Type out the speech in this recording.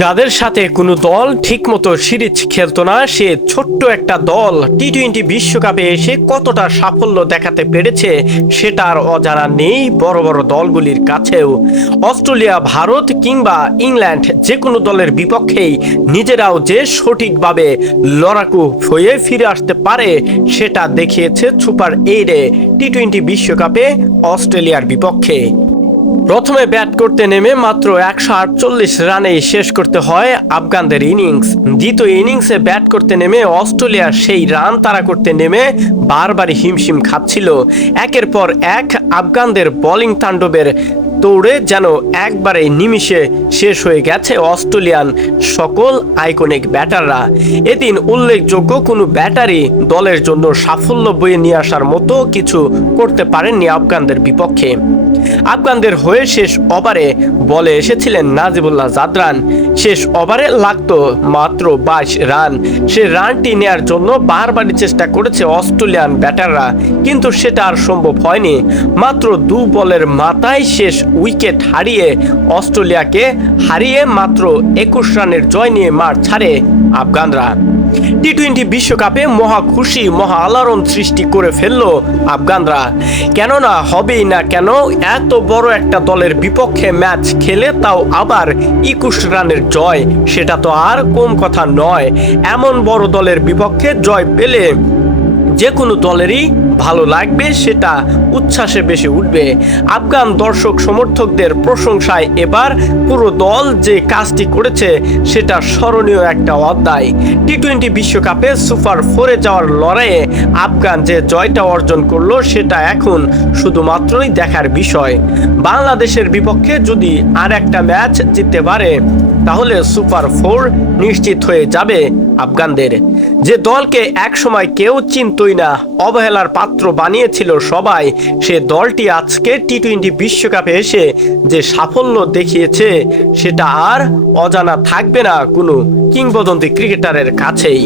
যাদের সাথে কোনো দল ঠিকমতো সিরিজ খেলতো না, সে ছোট্ট একটা দল টি-20 বিশ্বকাপে এসে কতটা সাফল্য দেখাতে পেরেছে সেটা আর অজানা নেই বড় বড় দলগুলির কাছেও। অস্ট্রেলিয়া, ভারত কিংবা ইংল্যান্ড যে কোনো দলের বিপক্ষেই নিজেরাও যে সঠিকভাবে লড়াকু হয়ে ফিরে আসতে পারে সেটা দেখিয়েছে সুপার 8-এ টি-20 বিশ্বকাপে অস্ট্রেলিয়ার বিপক্ষে। প্রথমে ব্যাট করতে নেমে মাত্র 148 রানেই শেষ করতে হয় আফগানদের ইনিংস। দ্বিতীয় ইনিংসে ব্যাট করতে নেমে অস্ট্রেলিয়া সেই রান তাড়া করতে নেমে বারবারই হিমশিম খাচ্ছিল। একের পর এক আফগানদের বোলিং তাণ্ডবের দৌড়ে যেন একবারে নিমিষে শেষ হয়ে গেছে অস্ট্রেলিয়ান সকল আইকনিক ব্যাটাররা। এদিন উল্লেখযোগ্য কোনো ব্যাটারই দলের জন্য সাফল্য বয়ে নিয়ে আসার মতো কিছু করতে পারেননি আফগানদের বিপক্ষে। আফগানদের হয়ে শেষ ওভারে বলে এসেছিলেন নাজিবুল্লাহ জাদরান। শেষ ওভারে লাগতো মাত্র 22 রান। সে রানটি নেয়ার জন্য বারবারই চেষ্টা করেছে অস্ট্রেলিয়ান ব্যাটাররা, কিন্তু সেটা আর সম্ভব হয়নি। মাত্র 2 বলের মাথায় শেষ উইকেট হারিয়ে অস্ট্রেলিয়াকে হারিয়ে মাত্র 21 রানের জয় নিয়ে মাঠ ছাড়ে আফগানরা। টি-20 বিশ্বকাপে মহা খুশি, মহা আলোড়ন সৃষ্টি করে ফেললো আফগানরা। কেননা হবেই না কেন, এত বড় একটা দলের বিপক্ষে ম্যাচ খেলে তাও আবার 21 রানের জয়, সেটা তো আর কম কথা নয়। এমন বড় দলের বিপক্ষে জয় পেলে যে কোনো দলেরই ভালো লাগবে, সেটা উচ্ছ্বাসে বেশি উঠবে। আফগান দর্শক সমর্থকদের প্রশংসায় এবার পুরো দল যে কাজটি করেছে সেটা স্মরণীয় একটা অধ্যায়। টি-20 বিশ্বকাপে সুপার 4-এ যাওয়ার লড়াইয়ে আফগান যে জয়টা অর্জন করলো সেটা এখন শুধুমাত্রই দেখার বিষয়। বাংলাদেশের বিপক্ষে যদি আর একটা ম্যাচ জিততে পারে তাহলে সুপার 4 নিশ্চিত হয়ে যাবে আফগানদের। যে দলকে একসময় কেউ চিনতই না, অবহেলার পাত্র বানিয়েছিল সবাই, সে দলটি আজকে টি-20 বিশ্বকাপে এসে যে সাফল্য দেখিয়েছে সেটা আর অজানা থাকবে না কোনো কিংবদন্তি ক্রিকেটারের কাছেই।